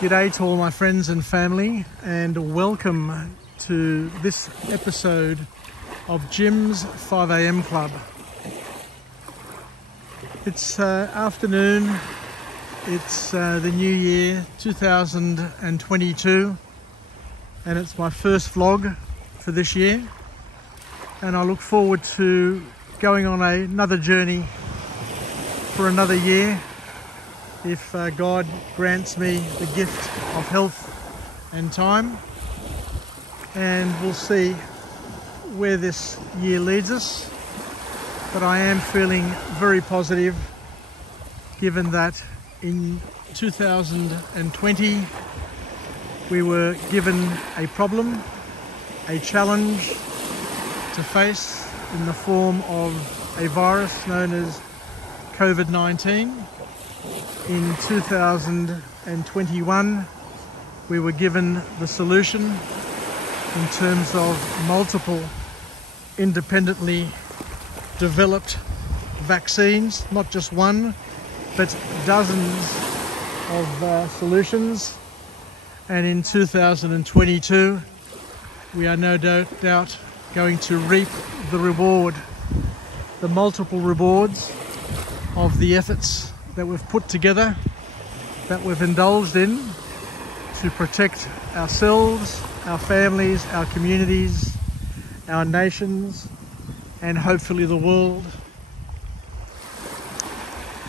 G'day to all my friends and family, and welcome to this episode of Jim's 5am Club. It's afternoon, it's the new year 2022, and it's my first vlog for this year, and I look forward to going on another journey for another year if God grants me the gift of health and time, and we'll see where this year leads us. But I am feeling very positive, given that in 2020 we were given a problem, a challenge to face in the form of a virus known as COVID-19. In 2021, we were given the solution in terms of multiple independently developed vaccines, not just one, but dozens of solutions. And in 2022, we are no doubt going to reap the reward, the multiple rewards of the efforts that we've put together, that we've indulged in to protect ourselves, our families, our communities, our nations, and hopefully the world.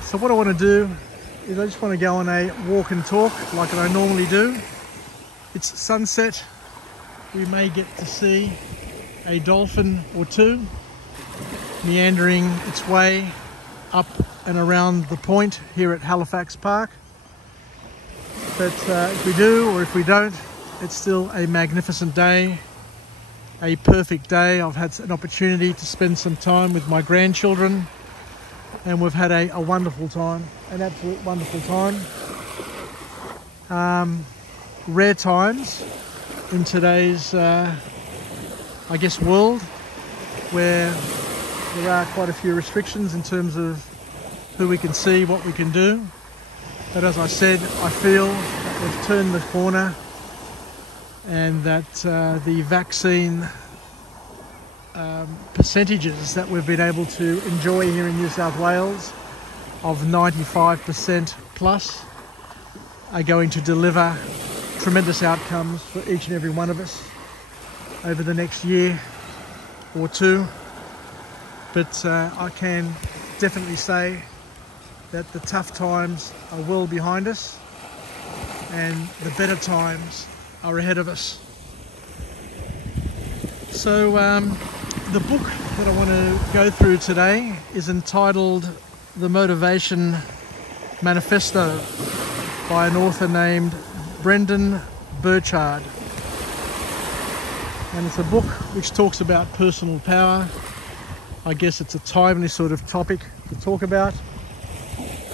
So what I want to do is I just want to go on a walk and talk like I normally do. It's sunset. We may get to see a dolphin or two meandering its way up and around the point here at Halifax Park. But if we do or if we don't, it's still a magnificent day, a perfect day. I've had an opportunity to spend some time with my grandchildren, and we've had a wonderful time, an absolute wonderful time. Rare times in today's, I guess, world, where there are quite a few restrictions in terms of who we can see, what we can do. But as I said, I feel that we've turned the corner, and that the vaccine percentages that we've been able to enjoy here in New South Wales of 95% plus are going to deliver tremendous outcomes for each and every one of us over the next year or two. But I can definitely say that the tough times are well behind us and the better times are ahead of us. So the book that I want to go through today is entitled The Motivation Manifesto by an author named Brendan Burchard. And it's a book which talks about personal power. I guess it's a timely sort of topic to talk about,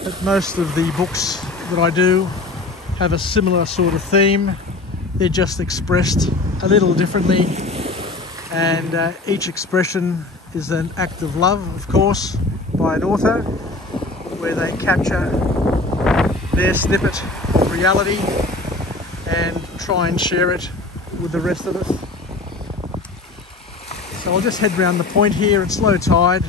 but most of the books that I do have a similar sort of theme. They're just expressed a little differently, and each expression is an act of love, of course, by an author, where they capture their snippet of reality and try and share it with the rest of us. So I'll just head round the point here. It's low tide.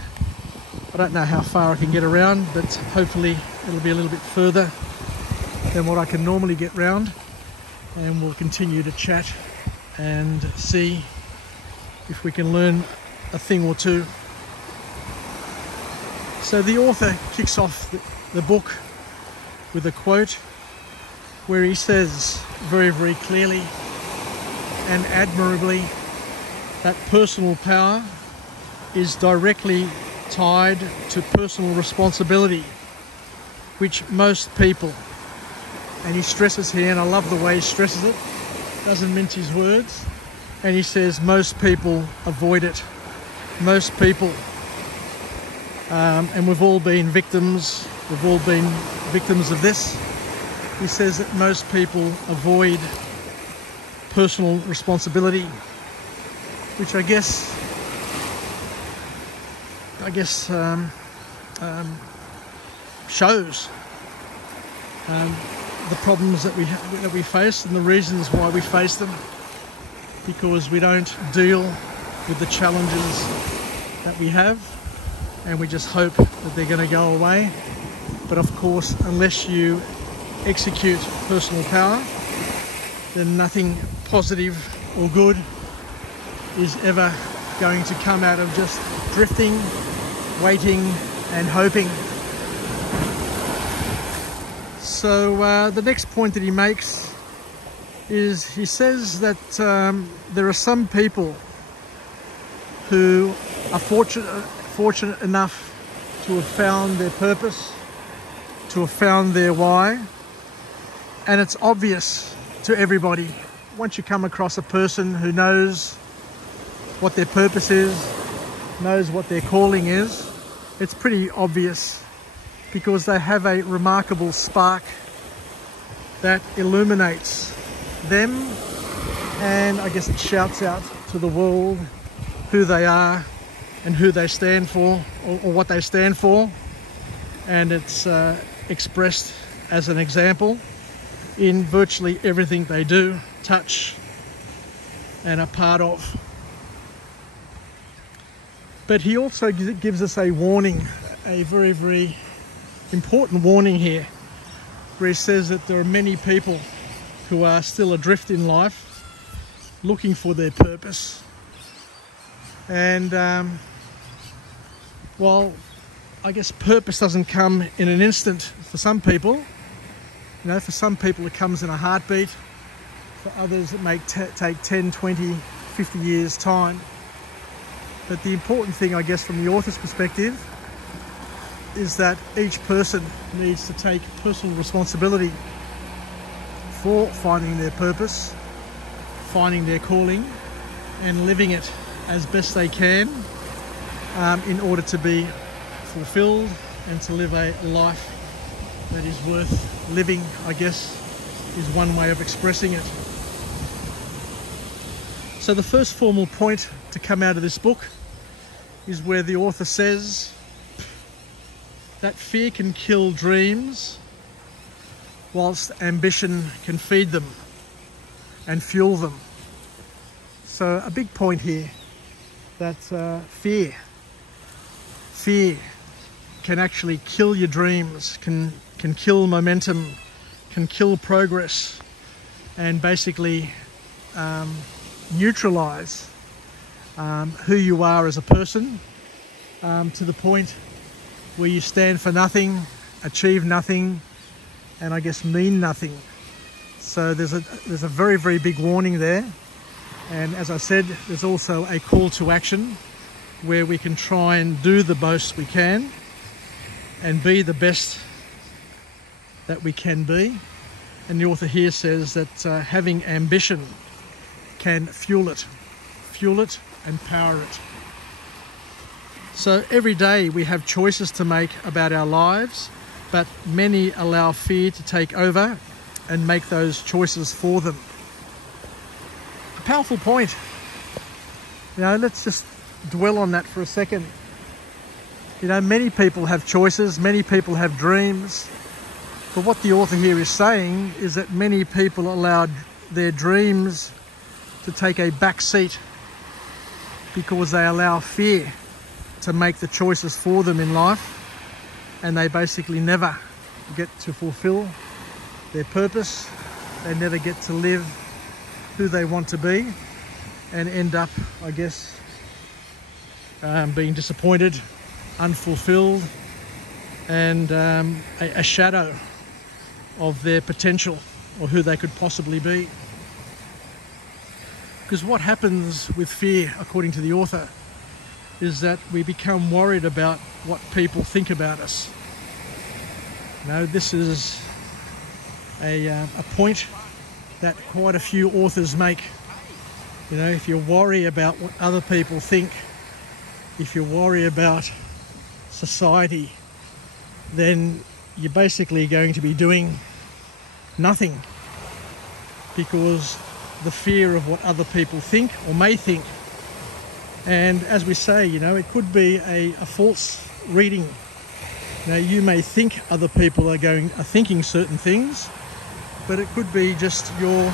I don't know how far I can get around, but hopefully it'll be a little bit further than what I can normally get round, and we'll continue to chat and see if we can learn a thing or two. So the author kicks off the book with a quote where he says very, very clearly and admirably that personal power is directly tied to personal responsibility, which most people, and he stresses here, and I love the way he stresses it, doesn't mince his words, and he says most people avoid it. Most people, and we've all been victims of this. He says that most people avoid personal responsibility, which I guess shows the problems that we face and the reasons why we face them, because we don't deal with the challenges that we have, and we just hope that they're going to go away. But of course, unless you execute personal power, then nothing positive or good is ever going to come out of just drifting, waiting and hoping. So the next point that he makes is he says that there are some people who are fortunate enough to have found their purpose, to have found their why, and it's obvious to everybody. Once you come across a person who knows what their purpose is, knows what their calling is, it's pretty obvious, because they have a remarkable spark that illuminates them, and I guess it shouts out to the world who they are and who they stand for, or what they stand for, and it's expressed as an example in virtually everything they do, touch and are part of. But he also gives us a warning, a very, very important warning here, where he says that there are many people who are still adrift in life, looking for their purpose. And while I guess purpose doesn't come in an instant for some people, you know, for some people it comes in a heartbeat, for others it may take 10, 20, 50 years time. But the important thing, I guess, from the author's perspective, is that each person needs to take personal responsibility for finding their purpose, finding their calling, and living it as best they can in order to be fulfilled and to live a life that is worth living, I guess, is one way of expressing it. So the first formal point to come out of this book is where the author says that fear can kill dreams, whilst ambition can feed them and fuel them. So a big point here, that fear can actually kill your dreams, can kill momentum, can kill progress, and basically neutralize who you are as a person, to the point where you stand for nothing, achieve nothing, and I guess mean nothing. So there's a very, very big warning there. And as I said, there's also a call to action where we can try and do the most we can and be the best that we can be. And the author here says that having ambition can fuel it and power it. So every day we have choices to make about our lives, but many allow fear to take over and make those choices for them. A powerful point. You know, let's just dwell on that for a second. You know, many people have choices, many people have dreams, but what the author here is saying is that many people allow their dreams to take a back seat because they allow fear to make the choices for them in life, and they basically never get to fulfill their purpose. They never get to live who they want to be, and end up, I guess, being disappointed, unfulfilled, and a shadow of their potential or who they could possibly be. Because what happens with fear, according to the author, is that we become worried about what people think about us. You know, this is a point that quite a few authors make. You know, if you worry about what other people think, if you worry about society, then you're basically going to be doing nothing, because the fear of what other people think or may think. And as we say, you know, it could be a false reading. Now, you may think other people are thinking certain things, but it could be just your,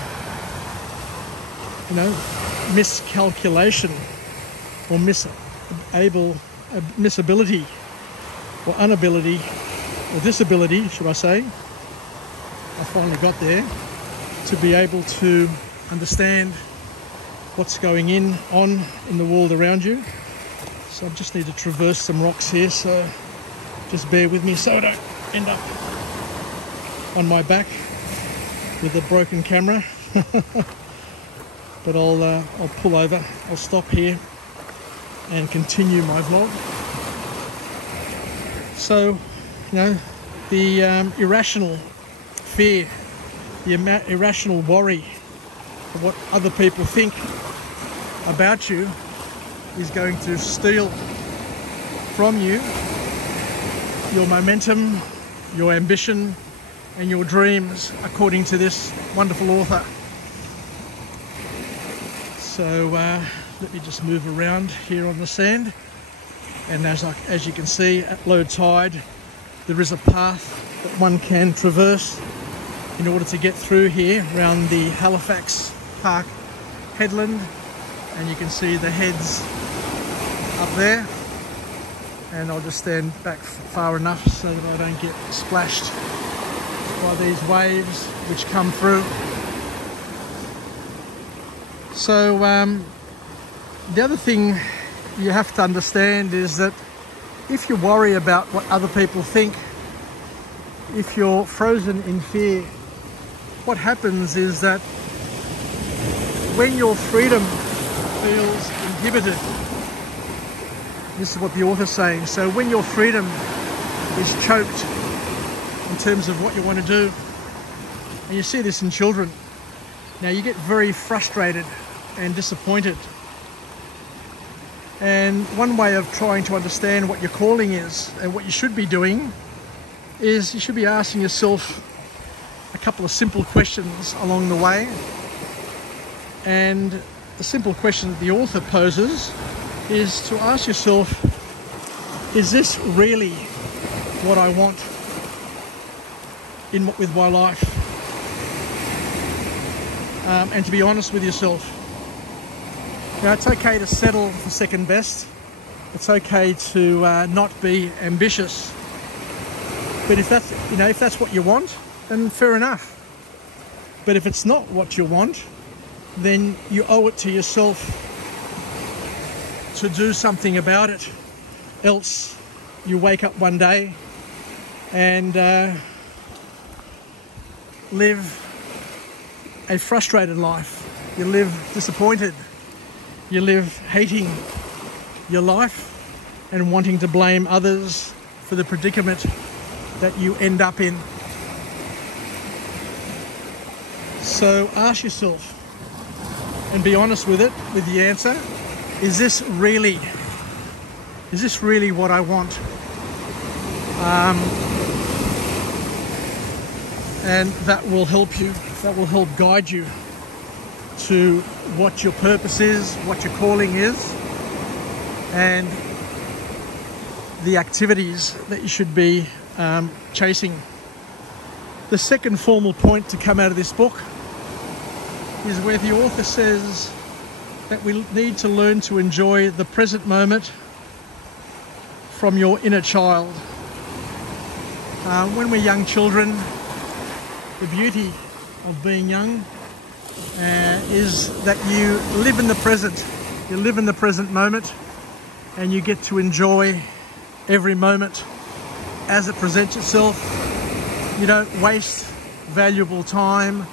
miscalculation or misability or inability or disability, should I say. I finally got there, to be able to understand what's going on in the world around you. So I just need to traverse some rocks here, so just bear with me so I don't end up on my back with a broken camera. But I'll pull over, I'll stop here and continue my vlog. So, the irrational fear, the irrational worry of what other people think about you is going to steal from you your momentum, your ambition, and your dreams, according to this wonderful author. So let me just move around here on the sand, and as you can see, at low tide there is a path that one can traverse in order to get through here around the Halifax Park headland, and you can see the heads up there, and I'll just stand back far enough so that I don't get splashed by these waves which come through. So the other thing you have to understand is that if you worry about what other people think, if you're frozen in fear, what happens is that when your freedom feels inhibited, this is what the author's saying, so when your freedom is choked in terms of what you want to do, and you see this in children, now you get very frustrated and disappointed. And one way of trying to understand what your calling is and what you should be doing is you should be asking yourself a couple of simple questions along the way. And the simple question that the author poses is to ask yourself, is this really what I want with my life? And to be honest with yourself. Now, it's okay to settle for second best. It's okay to not be ambitious. But if that's what you want, then fair enough. But if it's not what you want, then you owe it to yourself to do something about it. Else you wake up one day and live a frustrated life. You live disappointed. You live hating your life and wanting to blame others for the predicament that you end up in. So ask yourself and be honest with the answer. Is this really what I want? And that will help you, that will help guide you to what your purpose is, what your calling is, and the activities that you should be chasing. The second formal point to come out of this book is where the author says that we need to learn to enjoy the present moment from your inner child. When we're young children, the beauty of being young is that you live in the present. You live in the present moment and you get to enjoy every moment as it presents itself. You don't waste valuable time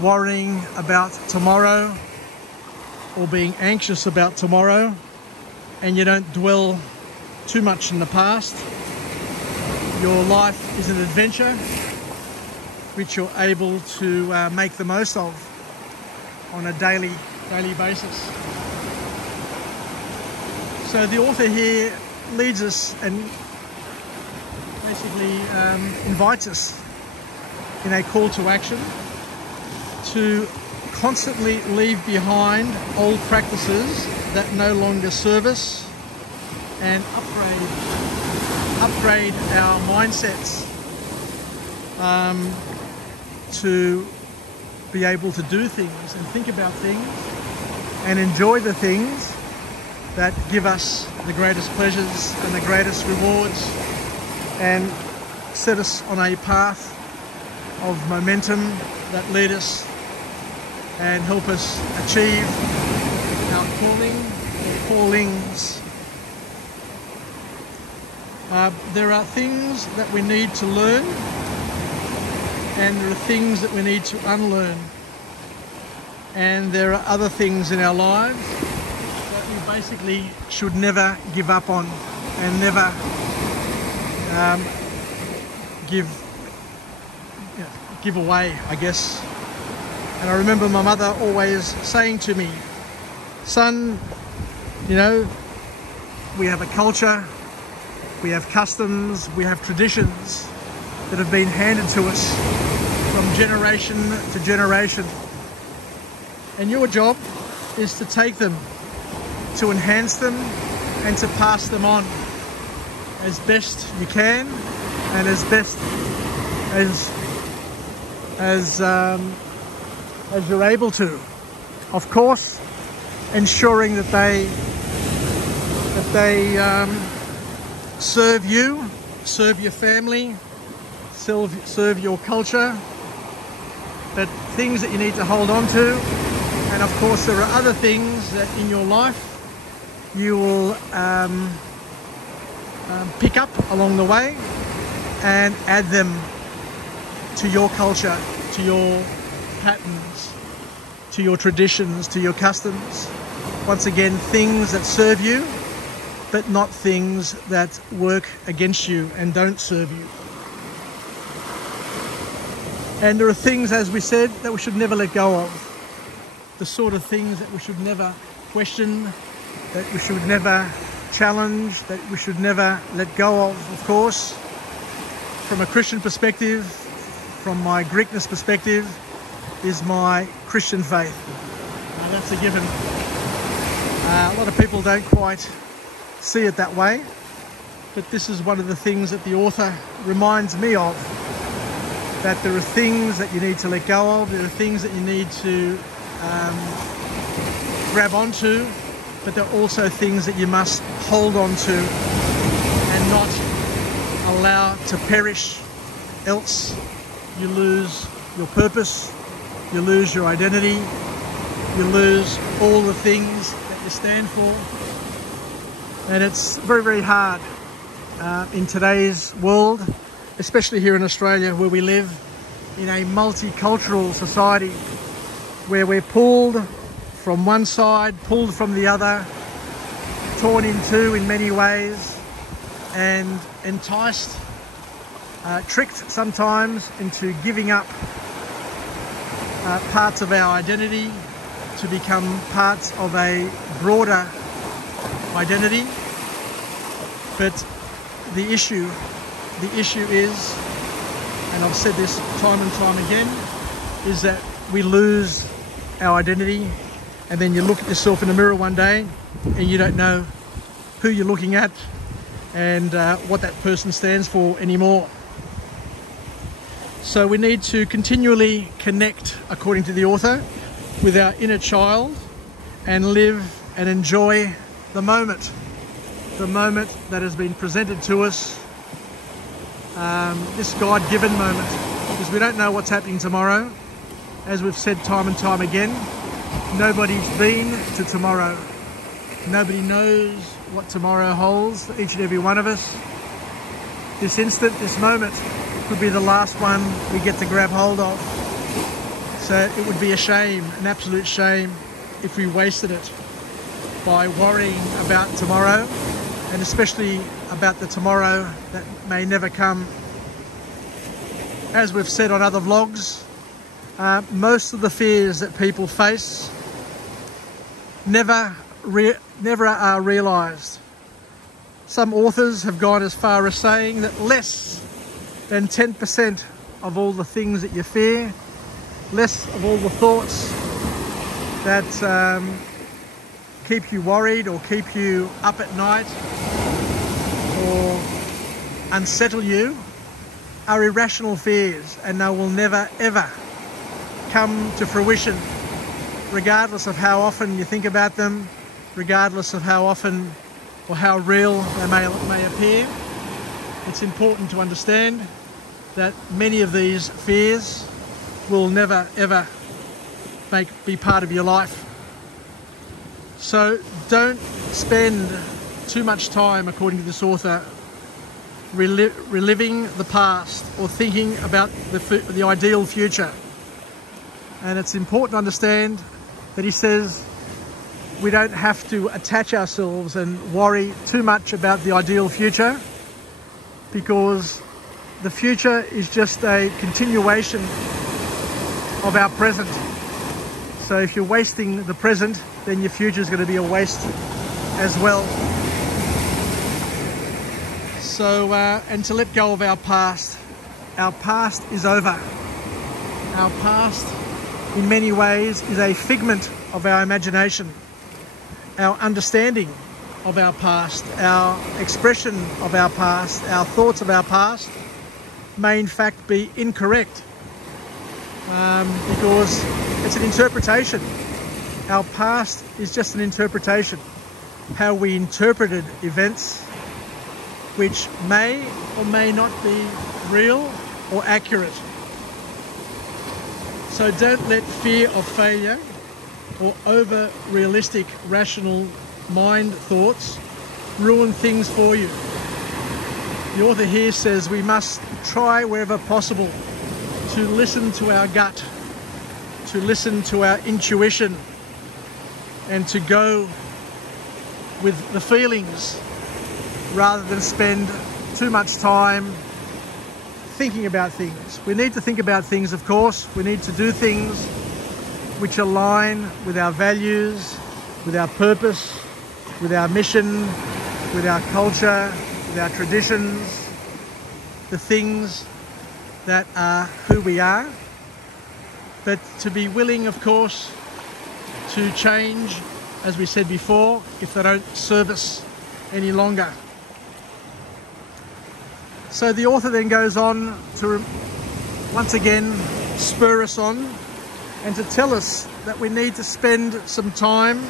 worrying about tomorrow or being anxious about tomorrow, and you don't dwell too much in the past. Your life is an adventure which you're able to make the most of on a daily basis. So the author here leads us and basically invites us in a call to action to constantly leave behind old practices that no longer serve us and upgrade our mindsets. to be able to do things and think about things and enjoy the things that give us the greatest pleasures and the greatest rewards, and set us on a path of momentum that lead us and help us achieve our calling or callings. There are things that we need to learn, and there are things that we need to unlearn, and there are other things in our lives that we basically should never give up on and never give away, I guess. And I remember my mother always saying to me, son, you know, we have a culture, we have customs, we have traditions that have been handed to us from generation to generation. And your job is to take them, to enhance them, and to pass them on as best you can, and as best as you're able to. Of course, ensuring that they serve you, serve your family, serve your culture, but things that you need to hold on to. And of course, there are other things that in your life you will pick up along the way and add them to your culture, to your patterns, to your traditions, to your customs. Once again, things that serve you, but not things that work against you and don't serve you. And there are things, as we said, that we should never let go of. The sort of things that we should never question, that we should never challenge, that we should never let go of course. From a Christian perspective, from my Greekness perspective, is my Christian faith. That's a given. A lot of people don't quite see it that way, but this is one of the things that the author reminds me of, that there are things that you need to let go of, there are things that you need to grab onto, but there are also things that you must hold on to and not allow to perish, else you lose your purpose, you lose your identity, you lose all the things that you stand for. And it's very, very hard in today's world, especially here in Australia, where we live in a multicultural society, where we're pulled from one side, pulled from the other, torn in two in many ways, and enticed, tricked sometimes into giving up parts of our identity to become parts of a broader identity. But the issue is, and I've said this time and time again, is that we lose our identity, and then you look at yourself in the mirror one day and you don't know who you're looking at and what that person stands for anymore. So we need to continually connect, according to the author, with our inner child and live and enjoy the moment that has been presented to us, this God-given moment, because we don't know what's happening tomorrow. As we've said time and time again, nobody's been to tomorrow. Nobody knows what tomorrow holds for each and every one of us. This instant, this moment, could be the last one we get to grab hold of. So it would be a shame, an absolute shame, if we wasted it by worrying about tomorrow, and especially about the tomorrow that may never come. As we've said on other vlogs, most of the fears that people face never are realised. Some authors have gone as far as saying that less than 10% of all the things that you fear, less of all the thoughts that keep you worried or keep you up at night or unsettle you, are irrational fears, and they will never ever come to fruition, regardless of how often you think about them, regardless of how often or how real they may appear. It's important to understand that many of these fears will never ever be part of your life. So don't spend too much time, according to this author, reliving the past or thinking about the ideal future. And it's important to understand that he says we don't have to attach ourselves and worry too much about the ideal future, because the future is just a continuation of our present. So if you're wasting the present, then your future is going to be a waste as well. So, and to let go of our past. Our past is over. Our past, in many ways, is a figment of our imagination. Our understanding of our past, our expression of our past, our thoughts of our past may in fact be incorrect, because it's an interpretation. Our past is just an interpretation. How we interpreted events, which may or may not be real or accurate. So don't let fear of failure or over-realistic rational mind thoughts ruin things for you. The author here says we must try wherever possible to listen to our gut, to listen to our intuition, and to go with the feelings rather than spend too much time thinking about things. We need to think about things, of course. We need to do things which align with our values, with our purpose, with our mission, with our culture, with our traditions, the things that are who we are. But to be willing, of course, to change, as we said before, if they don't serve us any longer. So the author then goes on to once again spur us on and to tell us that we need to spend some time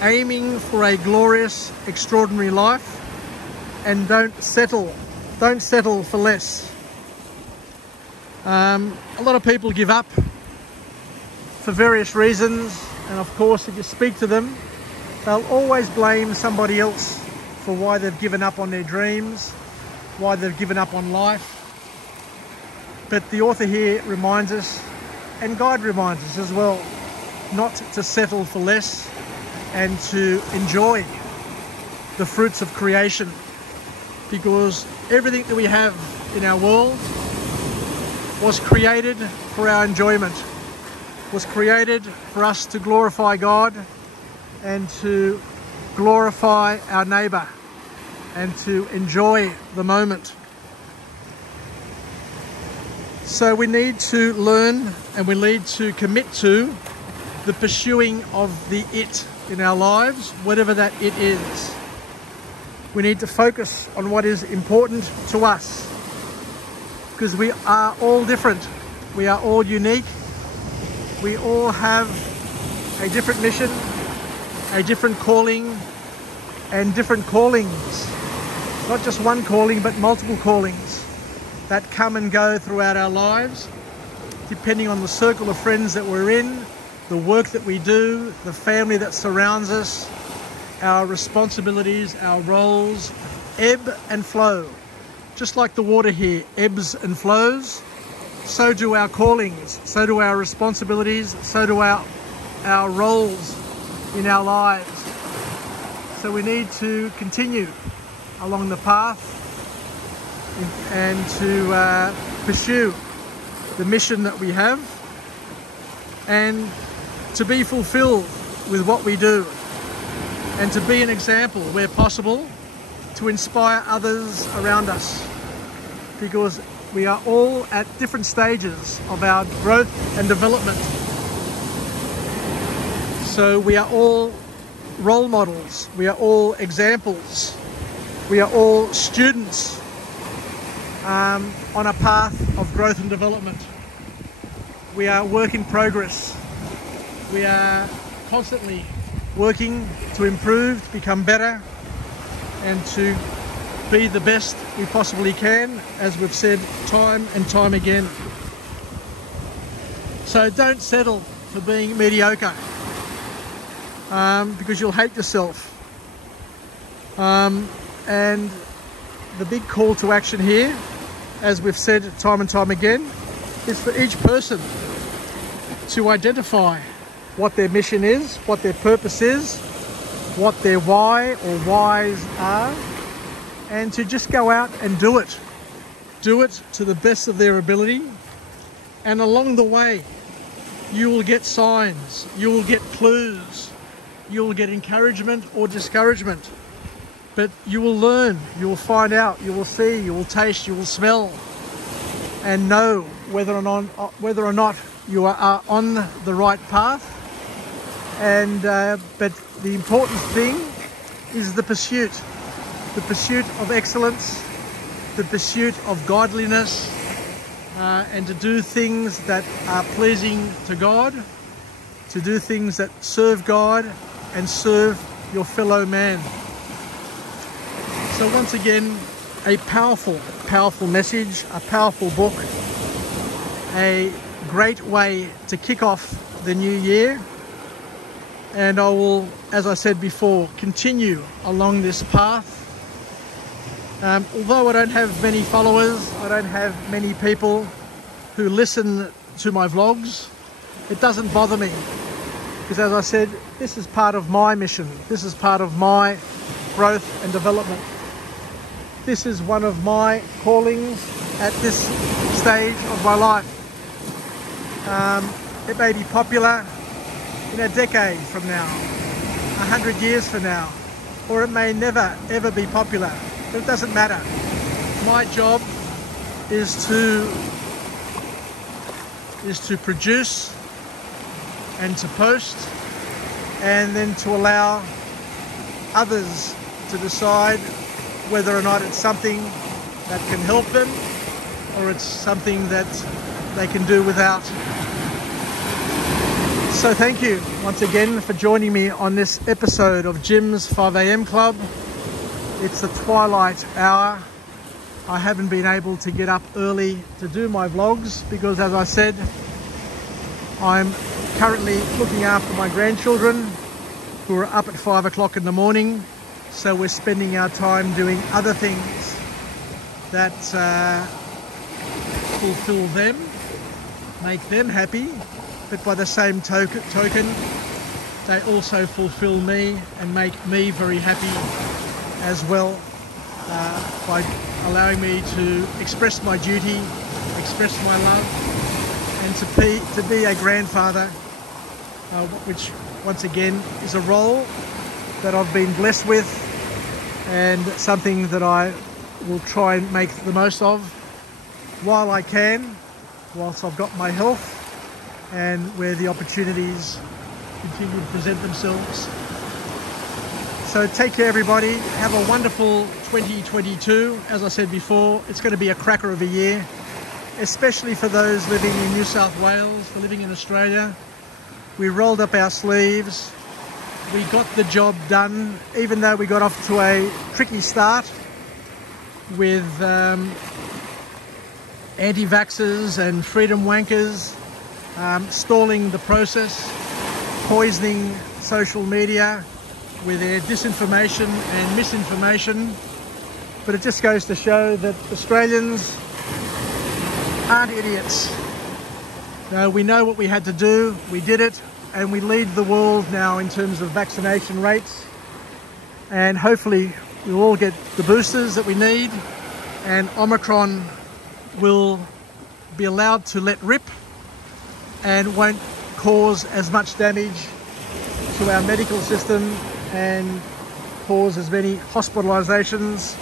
aiming for a glorious, extraordinary life, and don't settle for less. A lot of people give up for various reasons, and of course if you speak to them, they'll always blame somebody else for why they've given up on their dreams, why they've given up on life. But the author here reminds us, and God reminds us as well, not to settle for less and to enjoy the fruits of creation, because everything that we have in our world was created for our enjoyment, was created for us to glorify God and to glorify our neighbour and to enjoy the moment. So we need to learn and we need to commit to the pursuing of the it in our lives, whatever that it is. We need to focus on what is important to us, because we are all different. We are all unique. We all have a different mission, a different calling, and different callings. Not just one calling, but multiple callings that come and go throughout our lives, depending on the circle of friends that we're in, the work that we do, the family that surrounds us, our responsibilities, our roles, ebb and flow. Just like the water here ebbs and flows, so do our callings, so do our responsibilities, so do our roles in our lives. So we need to continue along the path and to pursue the mission that we have and to be fulfilled with what we do and to be an example where possible to inspire others around us, because we are all at different stages of our growth and development. So we are all role models, we are all examples, we are all students on a path of growth and development. We are work in progress. We are constantly working to improve, to become better, and to be the best we possibly can, as we've said time and time again. So don't settle for being mediocre, because you'll hate yourself. And the big call to action here, as we've said time and time again, is for each person to identify what their mission is, what their purpose is, what their why or whys are, and to just go out and do it. Do it to the best of their ability. And along the way, you will get signs, you will get clues, you will get encouragement or discouragement. But you will learn, you will find out, you will see, you will taste, you will smell, and know whether or not you are on the right path. And but the important thing is the pursuit of excellence, the pursuit of godliness, and to do things that are pleasing to God, to do things that serve God and serve your fellow man. So once again, a powerful message, a powerful book, a great way to kick off the new year. And I will, as I said before, continue along this path. Although I don't have many followers, I don't have many people who listen to my vlogs, it doesn't bother me. Because as I said, this is part of my mission. This is part of my growth and development. This is one of my callings at this stage of my life. It may be popular in a decade from now, 100 years from now, or it may never ever be popular, but it doesn't matter. My job is to produce and to post, and then to allow others to decide whether or not it's something that can help them or it's something that they can do without. So thank you once again for joining me on this episode of Jim's 5 AM Club. It's the twilight hour. I haven't been able to get up early to do my vlogs because, as I said, I'm currently looking after my grandchildren who are up at 5 o'clock in the morning. So we're spending our time doing other things that fulfill them, make them happy, but by the same token, they also fulfill me and make me very happy as well, by allowing me to express my duty, express my love, and to be a grandfather, which once again is a role that I've been blessed with and something that I will try and make the most of while I can, whilst I've got my health and where the opportunities continue to present themselves. So take care everybody, have a wonderful 2022. As I said before, it's going to be a cracker of a year, especially for those living in New South Wales, for living in Australia. We rolled up our sleeves. We got the job done, even though we got off to a tricky start with anti-vaxxers and freedom wankers stalling the process, poisoning social media with their disinformation and misinformation. But it just goes to show that Australians aren't idiots. We know what we had to do, we did it, and we lead the world now in terms of vaccination rates. And hopefully we'll all get the boosters that we need, and Omicron will be allowed to let rip and won't cause as much damage to our medical system and cause as many hospitalizations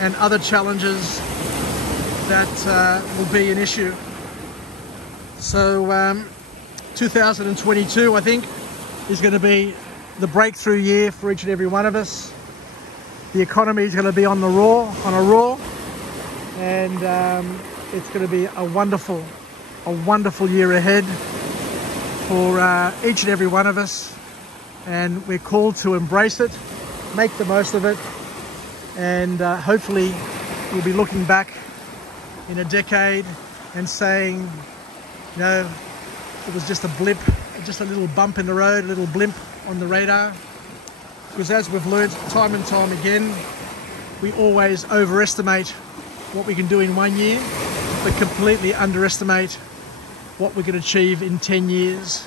and other challenges that will be an issue. So 2022, I think, is going to be the breakthrough year for each and every one of us. The economy is going to be on a roar, and it's going to be a wonderful year ahead for each and every one of us, and we're called to embrace it, make the most of it, and hopefully we'll be looking back in a decade and saying, you know, it was just a blip, just a little bump in the road, a little blimp on the radar. Because as we've learned time and time again, we always overestimate what we can do in 1 year, but completely underestimate what we can achieve in 10 years.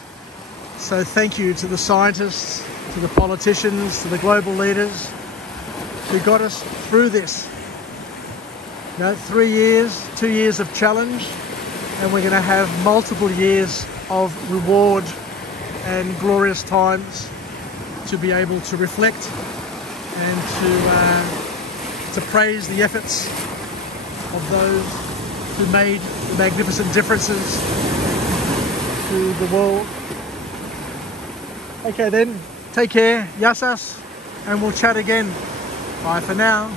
So thank you to the scientists, to the politicians, to the global leaders who got us through this. You know, 3 years, 2 years of challenge, and we're going to have multiple years of reward and glorious times to be able to reflect and to praise the efforts of those who made the magnificent differences to the world. Okay then, take care, yasas, and we'll chat again. Bye for now.